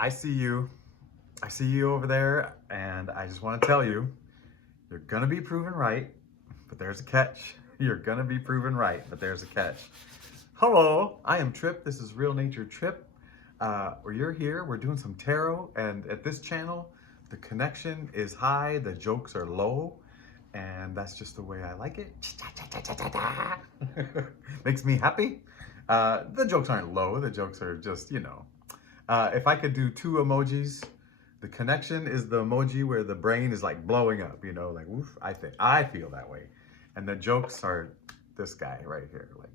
I see you. I see you over there, and I just want to tell you, you're gonna be proven right, but there's a catch. You're gonna be proven right, but there's a catch. Hello, I am Trip. This is Real Nature Trip. Where you're here, we're doing some tarot, and at this channel, the connection is high, the jokes are low, and that's just the way I like it. Makes me happy. The jokes aren't low, the jokes are just, if I could do two emojis, the connection is the emoji where the brain is like blowing up, like woof, I feel that way. And the jokes are this guy right here, like,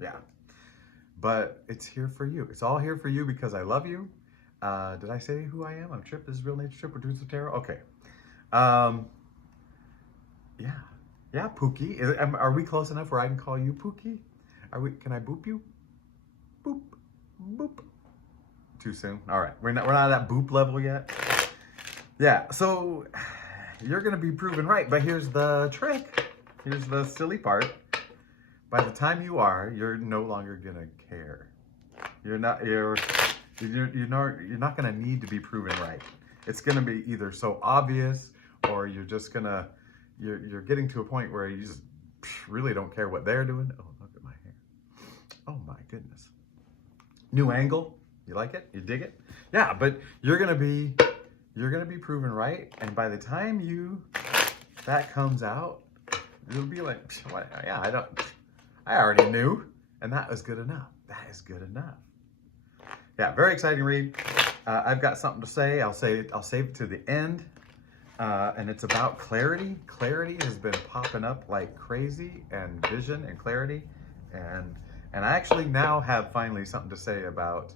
yeah. But it's here for you. It's all here for you because I love you. Did I say who I am? I'm Trip. This is Real Nature Trip. We're doing some tarot. Okay. Yeah. Yeah, Pookie. Are we close enough where I can call you Pookie? Can I boop you? Boop. Boop. Too soon? All right. We're not at that boop level yet. Yeah. So you're going to be proven right. But here's the trick. Here's the silly part. By the time you're no longer gonna care. You're not gonna need to be proven right. It's gonna be either so obvious, or you're getting to a point where you just really don't care what they're doing. Oh, look at my hair. Oh my goodness. New angle. You like it? You dig it? Yeah, but you're gonna be proven right, and by the time that comes out, you'll be like, yeah, I already knew, and that was good enough. That is good enough. Yeah, very exciting read. I've got something to say. I'll save it to the end, and it's about clarity. Clarity has been popping up like crazy, and vision and clarity, and I actually now have finally something to say about,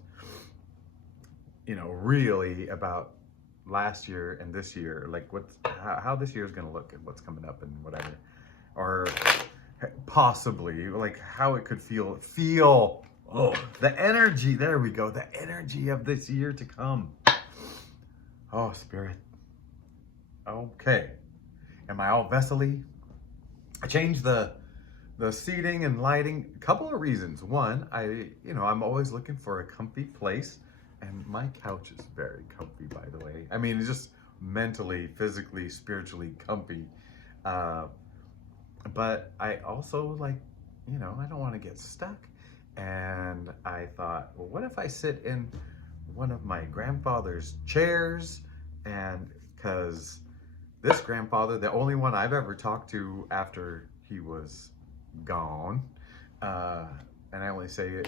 really about last year and this year, like how this year is going to look and what's coming up and whatever, or possibly like how it could feel the energy, there we go, the energy of this year to come. Oh, spirit. Okay, am I all vessel-y? I changed the seating and lighting, a couple of reasons. One, I'm always looking for a comfy place, and my couch is very comfy, by the way. I mean, it's just mentally, physically, spiritually comfy. But I also I don't want to get stuck. And I thought, well, what if I sit in one of my grandfather's chairs? And because this grandfather, the only one I've ever talked to after he was gone, and I only say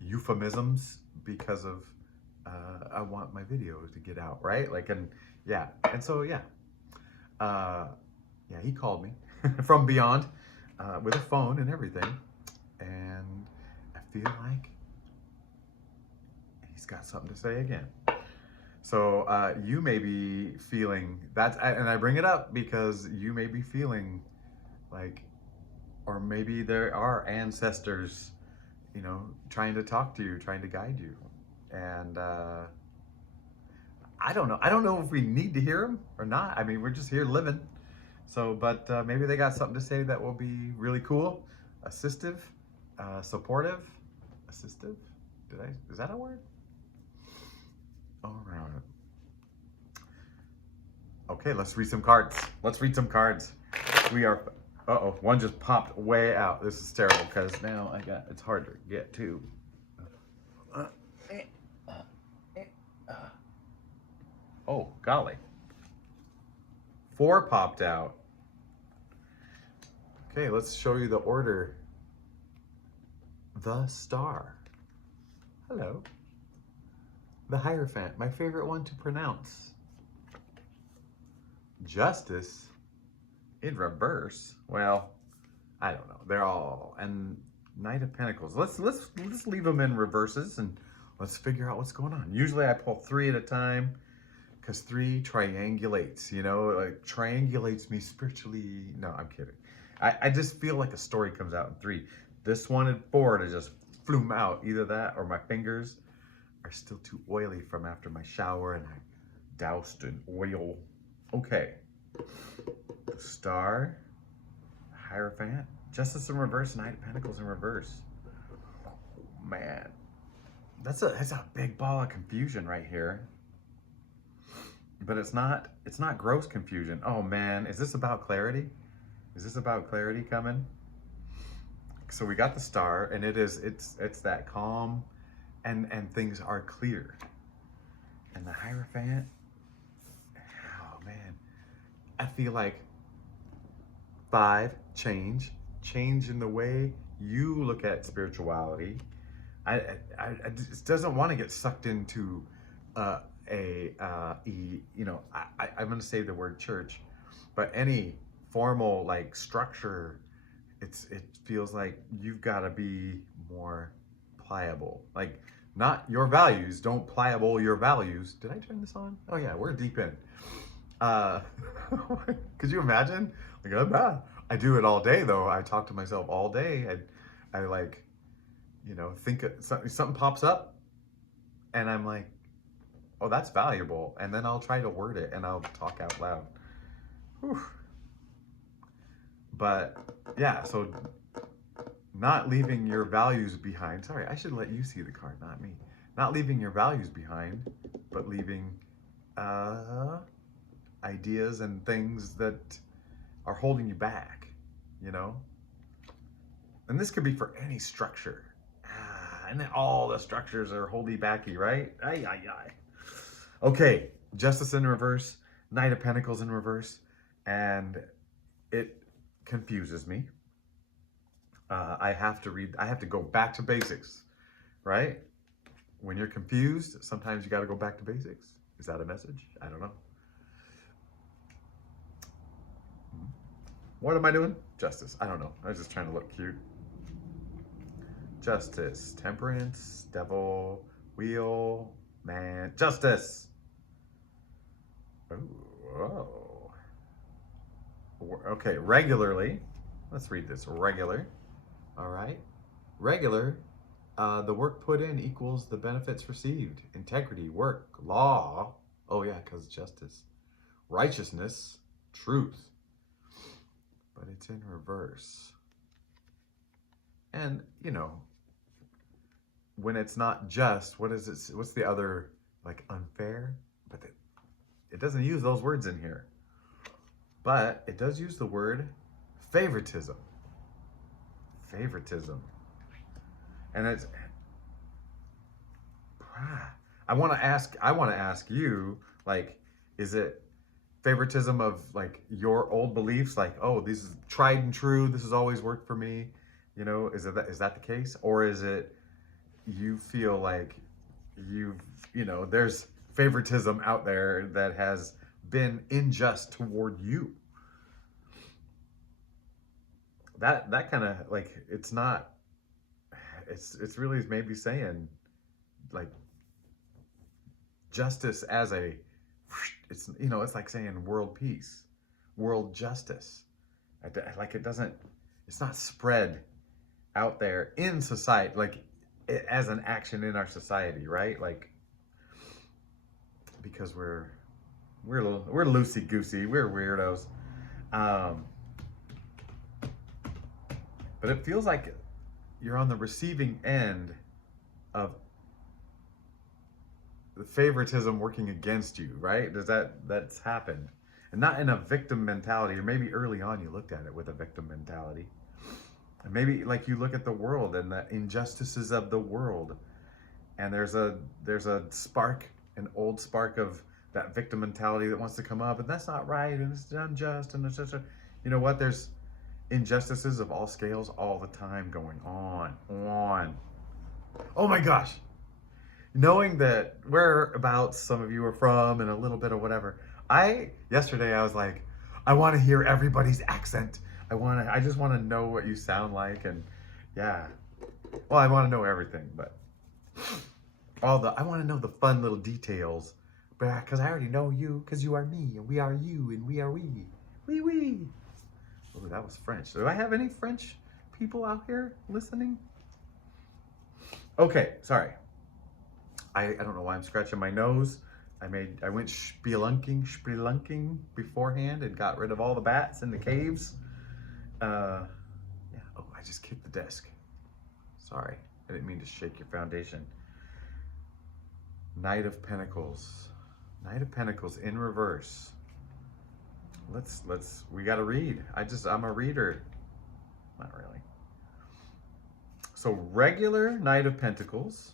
euphemisms because of I want my videos to get out, right? Yeah, he called me from beyond with a phone and everything. And I feel like he's got something to say again. So you may be feeling that, and I bring it up because you may be feeling like, or maybe there are ancestors, trying to talk to you, trying to guide you. And I don't know. I don't know if we need to hear them or not. I mean, we're just here living. So, but maybe they got something to say that will be really cool, assistive, supportive, assistive. Is that a word? All right. Okay, let's read some cards. We are, one just popped way out. This is terrible because now it's hard to get to. Oh, golly. 4 popped out. Okay, let's show you the order. The Star. Hello. The Hierophant, my favorite one to pronounce. Justice in reverse. Well, I don't know. They're all, and Knight of Pentacles. Let's leave them in reverses and let's figure out what's going on. Usually I pull 3 at a time, because 3 triangulates, like triangulates me spiritually. No, I'm kidding. I just feel like a story comes out in 3. This wanted 4 to just flume out. Either that or my fingers are still too oily from after my shower and I doused in oil. Okay. The Star, Hierophant, Justice in reverse, Knight of Pentacles in reverse. Oh, man. That's a big ball of confusion right here. But it's not gross confusion. Oh man, is this about clarity? Is this about clarity coming? So we got the star, and it's that calm, and things are clear. And the Hierophant, oh man, I feel like 5, change in the way you look at spirituality. I just doesn't want to get sucked into I'm going to say the word church, but any formal like structure. It feels like you've got to be more pliable. Like, not your values. Don't pliable your values. Did I turn this on? Oh yeah, we're deep in. Uh, could you imagine? Like, I do it all day though. I talk to myself all day. I like, think something pops up, and I'm like, oh, that's valuable. And then I'll try to word it, and I'll talk out loud. Whew. But yeah, so not leaving your values behind. Sorry, I should let you see the card, not me. Not leaving your values behind, but leaving ideas and things that are holding you back, And this could be for any structure. And then all the structures are holdy backy, right? Ay, ay, ay. Okay, Justice in reverse, Knight of Pentacles in reverse, and it confuses me. I have to go back to basics, right? When you're confused, sometimes you got to go back to basics. Is that a message? I don't know. What am I doing? Justice. I don't know. I was just trying to look cute. Justice, Temperance, Devil, Wheel, Man, Justice. Oh, okay, regularly. Let's read this. Regular. All right. Regular. The work put in equals the benefits received. Integrity, work, law. Oh yeah, because justice. Righteousness, truth. But it's in reverse. And, when it's not just, what is it? What's the other, like, unfair? But it doesn't use those words in here. But it does use the word favoritism. Favoritism. And it's, I want to ask you, like, is it favoritism of like your old beliefs, like, oh, this is tried and true, this has always worked for me, is that the case? Or is it you feel like there's favoritism out there that has been unjust toward you? That kind of, like, it's really maybe saying, like, justice as it's like saying world peace, world justice. Like, it's not spread out there in society, like, as an action in our society, right? Like, because we're loosey goosey, we're weirdos. But it feels like you're on the receiving end of the favoritism working against you, right? That's happened? And not in a victim mentality, or maybe early on you looked at it with a victim mentality. And maybe like you look at the world and the injustices of the world, and there's a spark, an old spark of that victim mentality that wants to come up, and that's not right, and it's unjust, and it's just there's injustices of all scales all the time going on. Oh my gosh. Knowing that whereabouts some of you are from and a little bit of whatever, yesterday I was like, I want to hear everybody's accent. I just want to know what you sound like, and yeah. Well, I want to know everything, but I want to know the fun little details, but because I already know you, because you are me, and we are you, and we are we. We. Oh, that was French. Do I have any French people out here listening? Okay, sorry. I don't know why I'm scratching my nose. I went spelunking beforehand and got rid of all the bats in the caves. Yeah. Oh, I just kicked the desk. Sorry, I didn't mean to shake your foundation. Knight of Pentacles. Knight of Pentacles in reverse. We gotta read. I'm a reader. Not really. So regular Knight of Pentacles.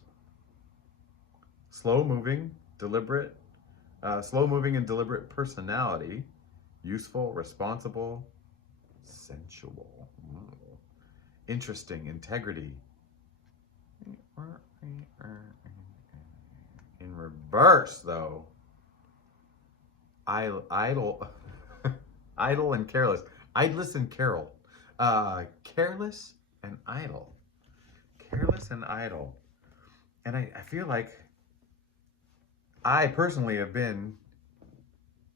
Slow moving and deliberate personality. Useful, responsible, sensual. Interesting, integrity. In reverse, though, idle, idle and careless. Idless and carol. Careless and idle. Careless and idle. And I feel like I personally have been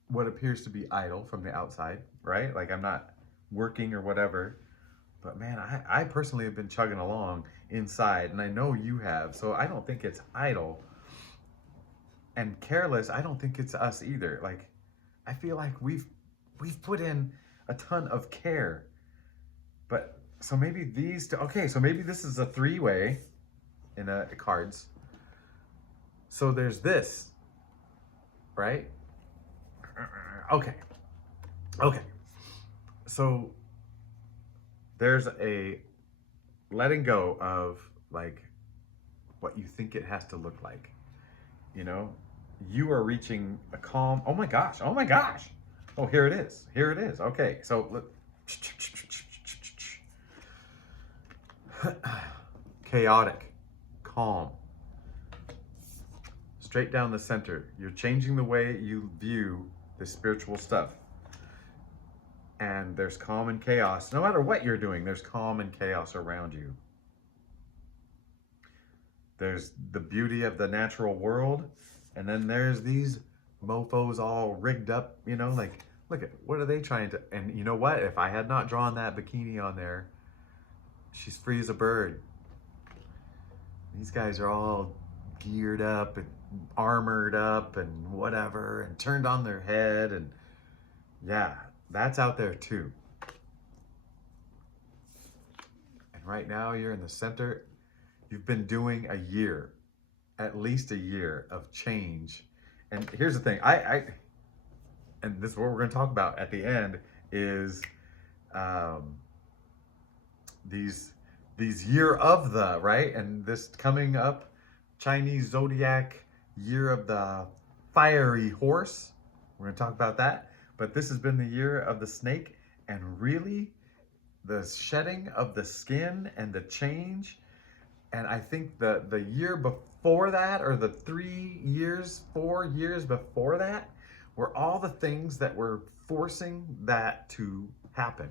what appears to be idle from the outside, right? Like I'm not working or whatever. But man, I personally have been chugging along inside, and I know you have. So I don't think it's idle. And careless, I don't think it's us either. Like, I feel like we've put in a ton of care. But so maybe these two, okay, so maybe this is a three-way in cards. So there's this, right? Okay. So there's a letting go of like what you think it has to look like. You know, you are reaching a calm. Oh my gosh. Oh, here it is. Okay. So chaotic, calm, straight down the center. You're changing the way you view the spiritual stuff. And there's calm and chaos. No matter what you're doing, there's calm and chaos around you. There's the beauty of the natural world. And then there's these mofos all rigged up, you know, like, look at, what are they trying to, and you know what? If I had not drawn that bikini on there, she's free as a bird. These guys are all geared up and armored up and whatever, and turned on their head, and yeah, that's out there too. And right now you're in the center. You've been doing a year, at least a year of change. And here's the thing, and this is what we're going to talk about at the end, is these year of the, right? And this coming up Chinese zodiac year of the fiery horse. We're going to talk about that. But this has been the year of the snake, and really the shedding of the skin and the change. And I think the year before that, or the 4 years before that, were all the things that were forcing that to happen.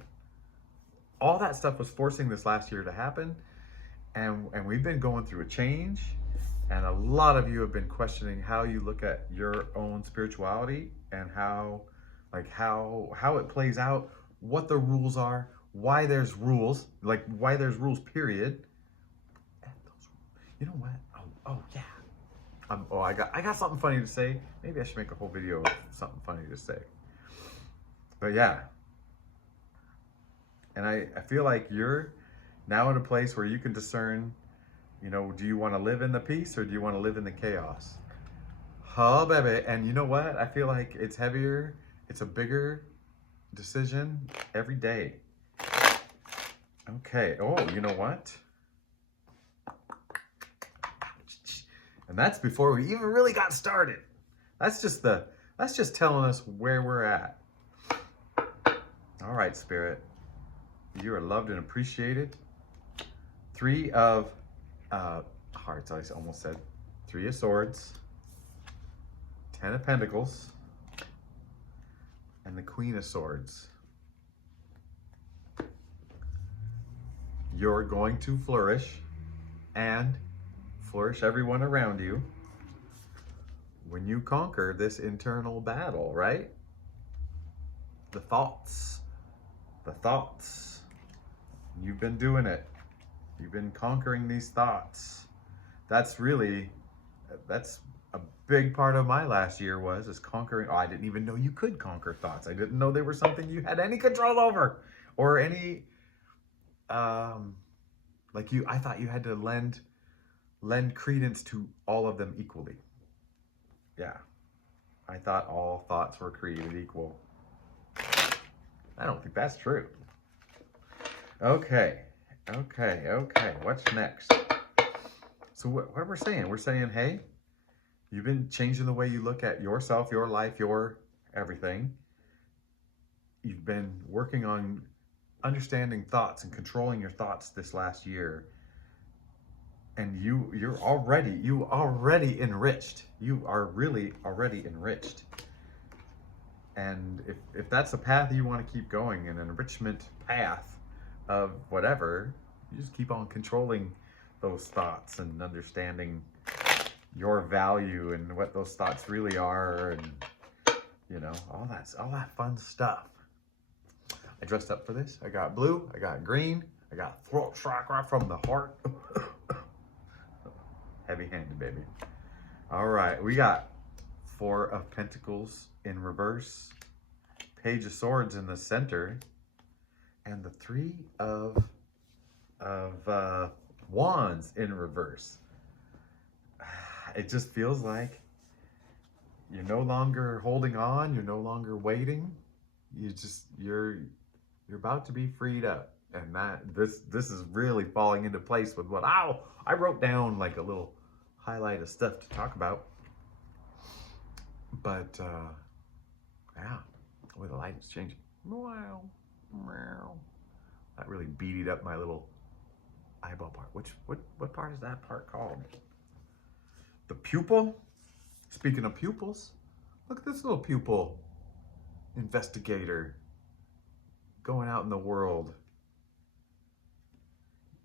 All that stuff was forcing this last year to happen. And we've been going through a change. And a lot of you have been questioning how you look at your own spirituality, and how it plays out, what the rules are, why there's rules, period. You know what? Oh yeah. I got something funny to say. Maybe I should make a whole video of something funny to say. But yeah. And I feel like you're now in a place where you can discern, you know, do you want to live in the peace, or do you want to live in the chaos? Oh, baby. And you know what? I feel like it's heavier. It's a bigger decision every day. Okay. Oh, you know what? And that's before we even really got started. That's just telling us where we're at. All right, Spirit. You are loved and appreciated. 3 of hearts, I almost said. 3 of swords. 10 of pentacles. And the Queen of Swords. You're going to flourish, and flourish everyone around you when you conquer this internal battle, right? The thoughts. You've been doing it. You've been conquering these thoughts. That's a big part of my last year is conquering. Oh, I didn't even know you could conquer thoughts. I didn't know they were something you had any control over, or any, I thought you had to lend credence to all of them equally. Yeah. I thought all thoughts were created equal. I don't think that's true. Okay. What's next? So what we're saying? We're saying, hey, you've been changing the way you look at yourself, your life, your everything. You've been working on understanding thoughts and controlling your thoughts this last year. And you're already enriched. You are really already enriched. And if that's the path you want to keep going, an enrichment path of whatever, you just keep on controlling those thoughts and understanding your value and what those thoughts really are, and all that fun stuff. I dressed up for this. I got blue, I got green, I got throat chakra from the heart. Heavy-handed, baby. All right, we got 4 of Pentacles in reverse, Page of Swords in the center, and the 3 of Wands in reverse. It just feels like you're no longer holding on, you're no longer waiting. You're about to be freed up. And this is really falling into place with what I wrote down, like a little highlight of stuff to talk about. But yeah, the light is changing. Wow. That really beated up my little eyeball part. What part is that part called? The pupil. Speaking of pupils, look at this little pupil investigator going out in the world.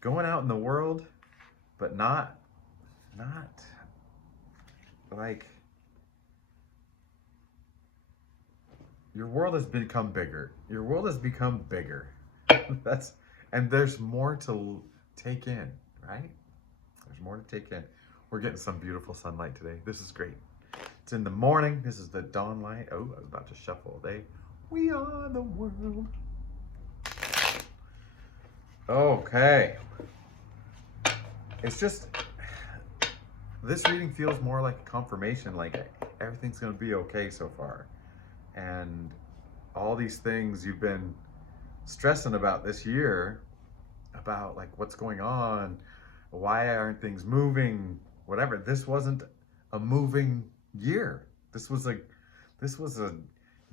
Going out in the world, but not like, your world has become bigger. Your world has become bigger. And there's more to take in, right? There's more to take in. We're getting some beautiful sunlight today. This is great. It's in the morning. This is the dawn light. Oh, I was about to shuffle all day. We are the world. Okay. It's just, this reading feels more like a confirmation, like everything's going to be okay so far. And all these things you've been stressing about this year, about like what's going on, why aren't things moving, whatever. This wasn't a moving year. This was a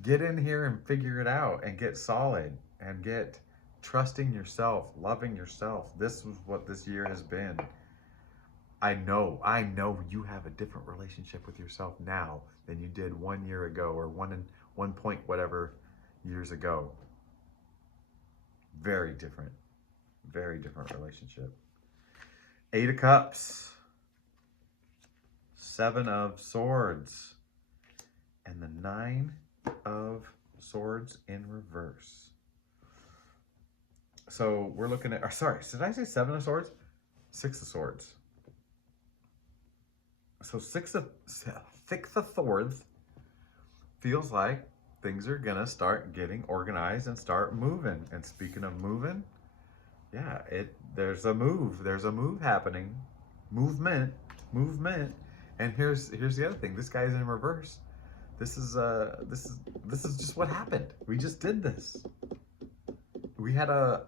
get in here and figure it out and get solid and get trusting yourself, loving yourself. This was what this year has been. I know you have a different relationship with yourself now than you did 1 year ago, or one point whatever years ago. Very different relationship. 8 of Cups, 7 of Swords, and the 9 of Swords in reverse. So we're looking at, sorry, did I say 7 of Swords? 6 of Swords. So 6 of Swords feels like things are gonna start getting organized and start moving. And speaking of moving, yeah, there's a move happening. Movement. And here's the other thing. This guy's in reverse. This is just what happened. We just did this. We had a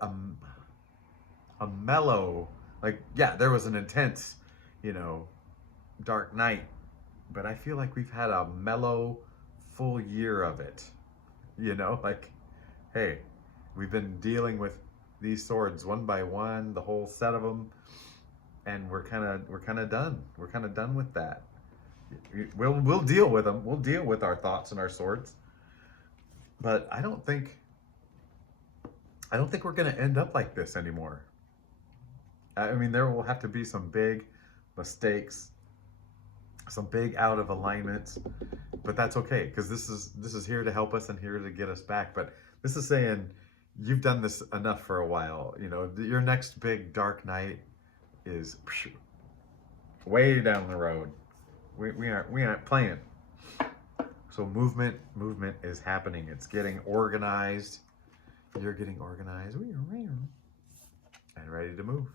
mellow, like, yeah, there was an intense, dark night, but I feel like we've had a mellow full year of it. Like, hey, we've been dealing with these swords one by one, the whole set of them, and we're kind of done. We're kind of done with that. We'll deal with them. We'll deal with our thoughts and our swords. But I don't think we're going to end up like this anymore. I mean, there will have to be some big mistakes, some big out of alignments, but that's okay, because this is here to help us and here to get us back. But this is saying you've done this enough for a while. Your next big dark night is way down the road. We aren't playing. So movement is happening. It's getting organized. You're getting organized and ready to move.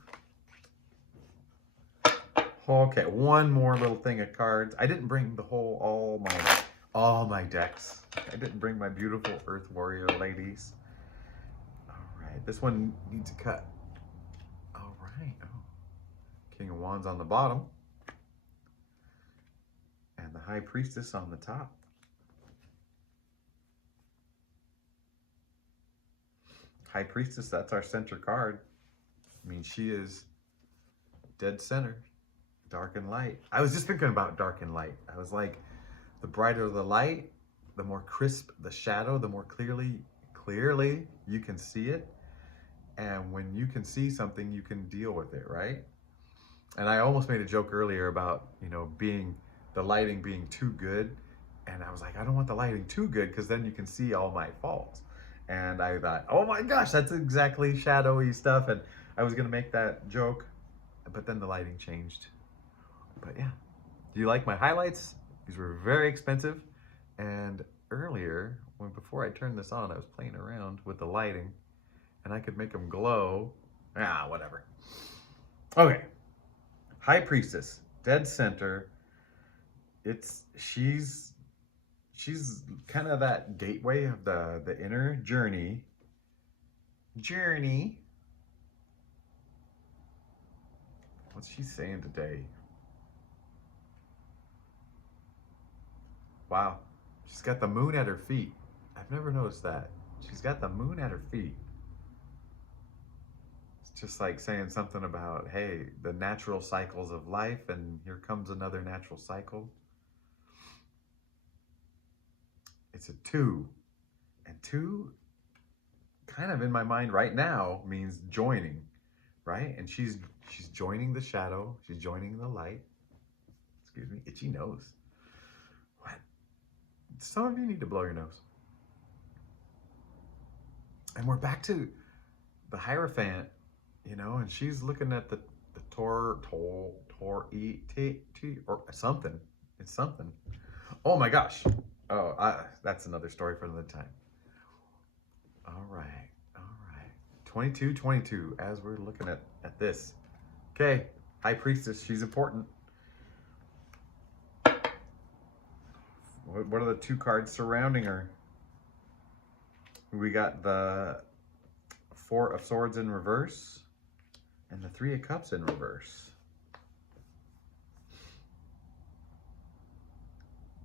Okay, one more little thing of cards. I didn't bring the all my decks. I didn't bring my beautiful Earth Warrior ladies. All right, this one needs a cut. All right. Oh, King of Wands on the bottom, and the High Priestess on the top. High Priestess, that's our center card. I mean, she is dead center, dark and light. I was just thinking about dark and light. I was like, the brighter the light, the more crisp the shadow, the more clearly you can see it. And when you can see something, you can deal with it, right? And I almost made a joke earlier about, the lighting being too good. And I was like, I don't want the lighting too good because then you can see all my faults. And I thought, oh my gosh, that's exactly shadowy stuff. And I was going to make that joke, but then the lighting changed. But yeah, do you like my highlights? These were very expensive. And earlier, before I turned this on, I was playing around with the lighting and I could make them glow. Whatever. Okay. High Priestess, dead center. She's kind of that gateway of the inner journey. What's she saying today? Wow. She's got the moon at her feet. I've never noticed that. She's got the moon at her feet. It's just like saying something about, hey, the natural cycles of life, and here comes another natural cycle. It's a 2. And 2, kind of in my mind right now, means joining, right? And she's joining the shadow. She's joining the light. Excuse me, itchy nose. What? Some of you need to blow your nose. And we're back to the Hierophant, and she's looking at the or something. It's something. Oh my gosh. Oh, that's another story for another time. All right. 22, as we're looking at this. Okay, High Priestess, she's important. What are the 2 cards surrounding her? We got the 4 of Swords in reverse and the 3 of Cups in reverse.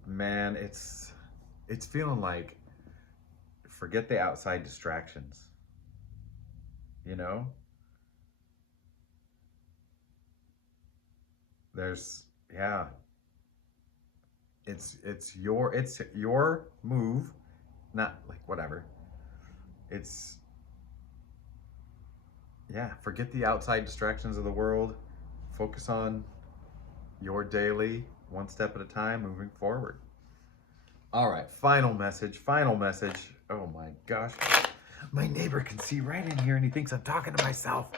Man, it's feeling like forget the outside distractions. There's it's your move, not like whatever. Forget the outside distractions of the world. Focus on your daily, one step at a time, moving forward. All right, final message. Oh my gosh. My neighbor can see right in here and he thinks I'm talking to myself.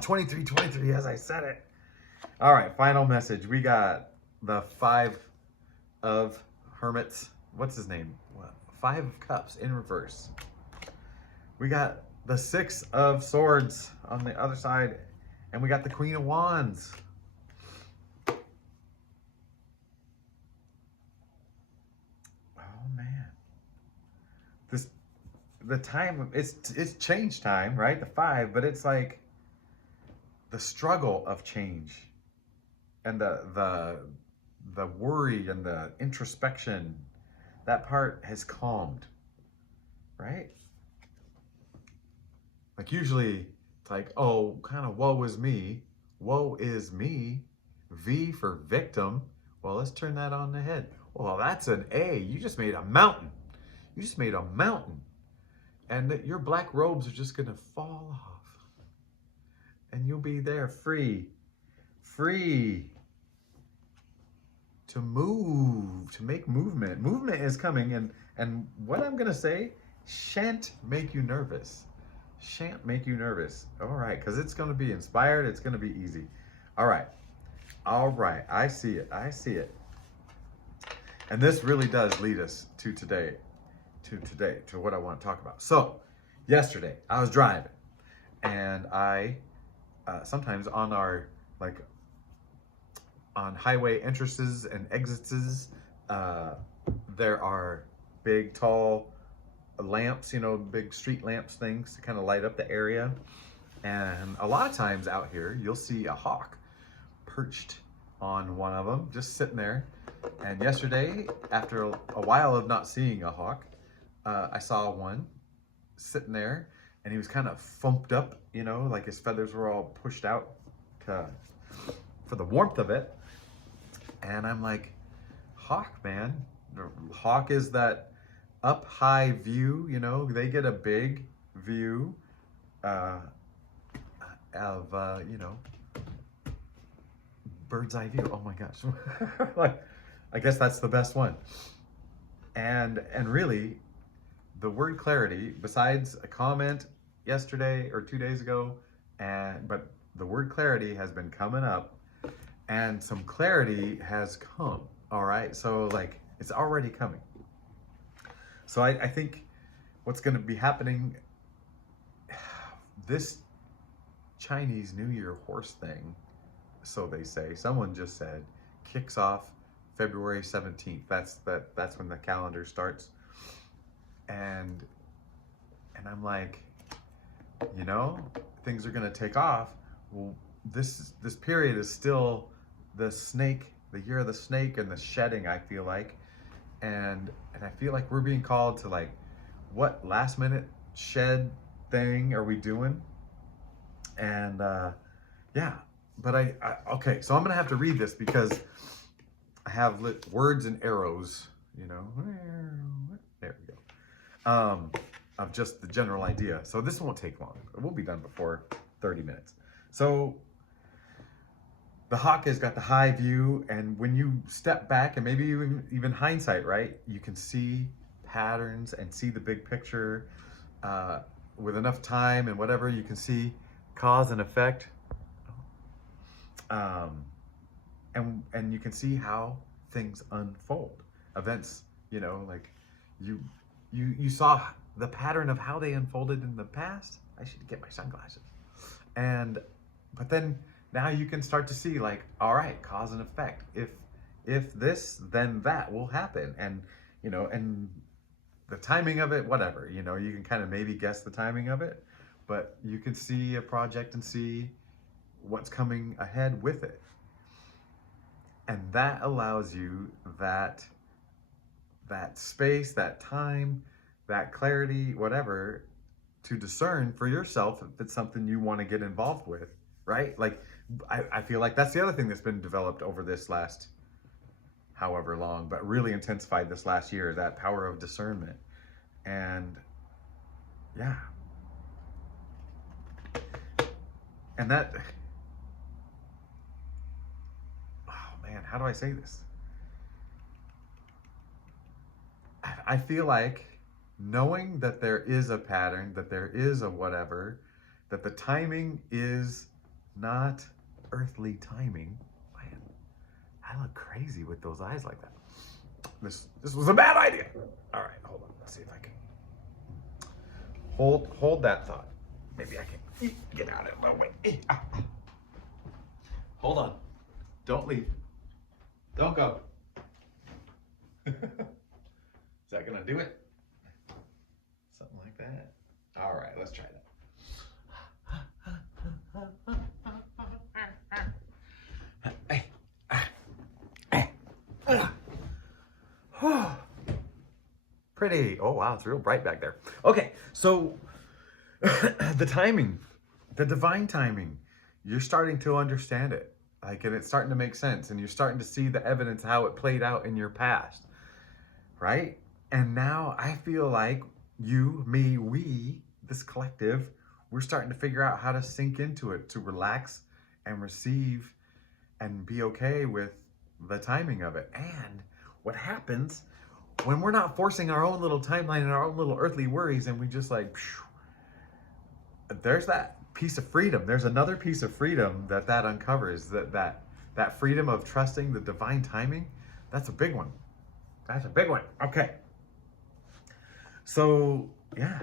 23 as I said it. All right, final message. We got the 5 of Hermits. What's his name? 5 of Cups in reverse. We got the 6 of Swords on the other side. And we got the Queen of Wands. Oh man. The time, it's change time, right? The 5, but it's like the struggle of change and the worry and the introspection, that part has calmed, right? Like usually it's like, oh, kind of woe is me, V for victim. Well, let's turn that on the head. Well, that's an A. You just made a mountain. And your black robes are just going to fall off. And you'll be there free to move, to make movement. Movement is coming, and what I'm going to say shan't make you nervous. All right, because it's going to be inspired. It's going to be easy. All right. I see it. And this really does lead us to today, to what I want to talk about. So, yesterday I was driving, and I sometimes on our on highway entrances and exits, there are big, tall lamps, you know, big street lamps things to kind of light up the area. And a lot of times out here, you'll see a hawk perched on one of them, just sitting there. And yesterday, after a while of not seeing a hawk, I saw one sitting there, and he was kind of funked up, you know, like his feathers were all pushed out for the warmth of it. And I'm like, hawk, man. The hawk is that up high view, you know, they get a big view of, you know, bird's eye view. Oh my gosh. Like, I guess that's the best one. And really, the word clarity, besides a comment yesterday or 2 days ago, but the word clarity has been coming up, and some clarity has come. All right, so like it's already coming. So I think what's going to be happening, this Chinese New Year horse thing, so they say, someone just said, kicks off February 17th. That's when the calendar starts. And I'm like, you know, things are going to take off. Well, this period is still the snake, the year of the snake, and the shedding, I feel like. And I feel like we're being called to, like, what last minute shed thing are we doing? And yeah, but okay, so I'm gonna have to read this because I have words and arrows, you know, there we go, of just the general idea. So this won't take long. We'll be done before 30 minutes. So the hawk has got the high view, and when you step back, and maybe even hindsight, right, you can see patterns and see the big picture with enough time and whatever. You can see cause and effect, and you can see how things unfold. Events, you know, like you saw the pattern of how they unfolded in the past. I should get my sunglasses. But then now you can start to see, like, all right, cause and effect. If this, then that will happen. And, you know, and the timing of it, whatever, you know, you can kind of maybe guess the timing of it, but you can see a project and see what's coming ahead with it. And that allows you that space, that time, that clarity, whatever, to discern for yourself if it's something you want to get involved with, right? Like, I feel like that's the other thing that's been developed over this last however long, but really intensified this last year, that power of discernment. And yeah. And that, oh man, how do I say this? I feel like knowing that there is a pattern, that there is a whatever, that the timing is not earthly timing. Man, I look crazy with those eyes like that. This was a bad idea. All right, hold on. Let's see if I can hold that thought. Maybe I can get out of the way. Hold on. Don't leave. Don't go. Is that gonna do it? Something like that. All right, let's try that. Pretty. Oh wow, it's real bright back there. Okay, so the timing, the divine timing, you're starting to understand it. Like, and it's starting to make sense, and you're starting to see the evidence how it played out in your past, right? And now I feel like you, me, we, this collective, we're starting to figure out how to sink into it, to relax and receive and be okay with the timing of it. And what happens when we're not forcing our own little timeline and our own little earthly worries, and we just like, there's that piece of freedom. There's another piece of freedom that uncovers, that freedom of trusting the divine timing. That's a big one. That's a big one. Okay. So yeah.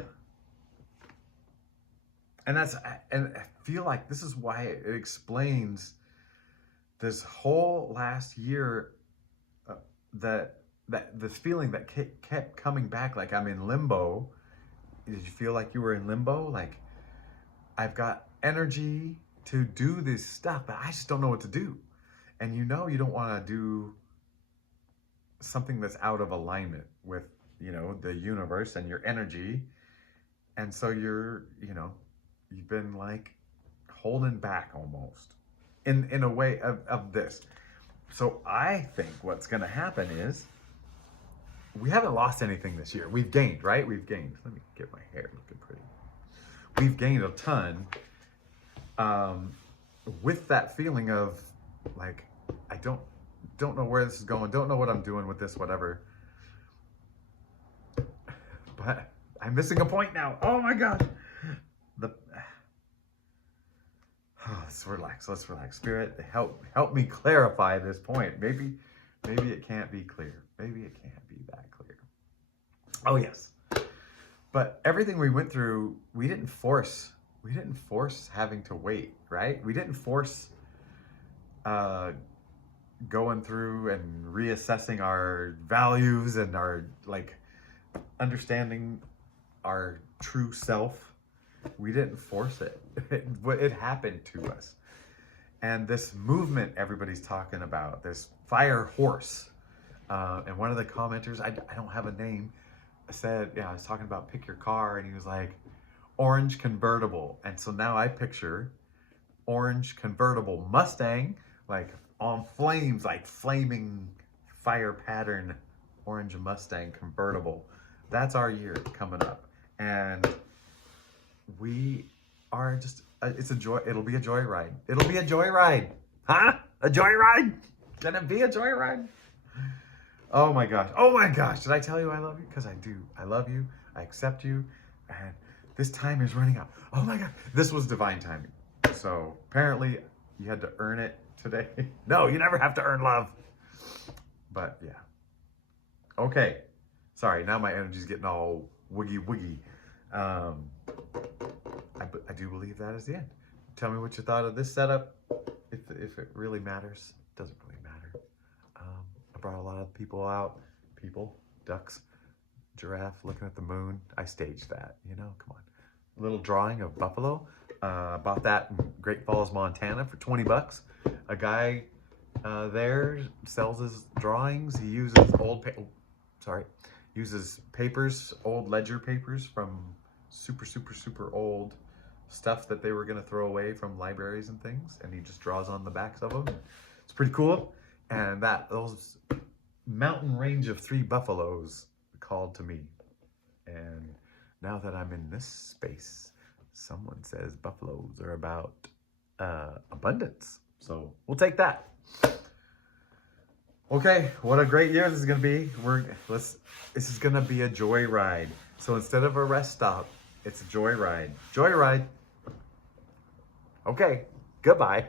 And I feel like this is why it explains this whole last year, that this feeling that kept coming back, like I'm in limbo. Did you feel like you were in limbo? Like, I've got energy to do this stuff, but I just don't know what to do. And you don't want to do something that's out of alignment with, the universe and your energy. And so you've been like holding back almost in a way of this. So I think what's going to happen is we haven't lost anything this year. We've gained, right? We've gained. Let me get my hair looking pretty. We've gained a ton, with that feeling of like, I don't know where this is going. Don't know what I'm doing with this, whatever. But I'm missing a point now. Oh my gosh. Let's relax. Spirit, help me clarify this point. Maybe it can't be clear. Maybe it can't be that clear. Oh yes. But everything we went through, we didn't force having to wait, right? We didn't force going through and reassessing our values and our understanding our true self. We didn't force it. It happened to us. And this movement everybody's talking about, this fire horse, and one of the commenters, I don't have a name, said, I was talking about pick your car, and he was like, orange convertible. And so now I picture orange convertible Mustang, like on flames, like flaming fire pattern orange Mustang convertible. That's our year coming up. And we are just, it's a joy. It'll be a joyride. It'll be a joyride. Huh? A joyride? Can it be a joyride? Oh my gosh. Oh my gosh. Did I tell you I love you? Because I do. I love you. I accept you. And this time is running out. Oh my God. This was divine timing. So apparently you had to earn it today. No, you never have to earn love. But yeah. Okay. Sorry. Now my energy's getting all wiggy. I do believe that is the end. Tell me what you thought of this setup. If it really matters. It doesn't really matter. I brought a lot of people out. Ducks, giraffe looking at the moon. I staged that, come on. A little drawing of buffalo. Bought that in Great Falls, Montana for 20 bucks. A guy there sells his drawings. He uses uses papers, old ledger papers from super old stuff that they were going to throw away from libraries and things, and he just draws on the backs of them. It's pretty cool. And those mountain range of 3 buffaloes called to me. And now that I'm in this space, someone says buffaloes are about abundance. So we'll take that. Okay, what a great year this is gonna be. This is gonna be a joyride. So instead of a rest stop, it's a joyride. Joyride. Okay, goodbye.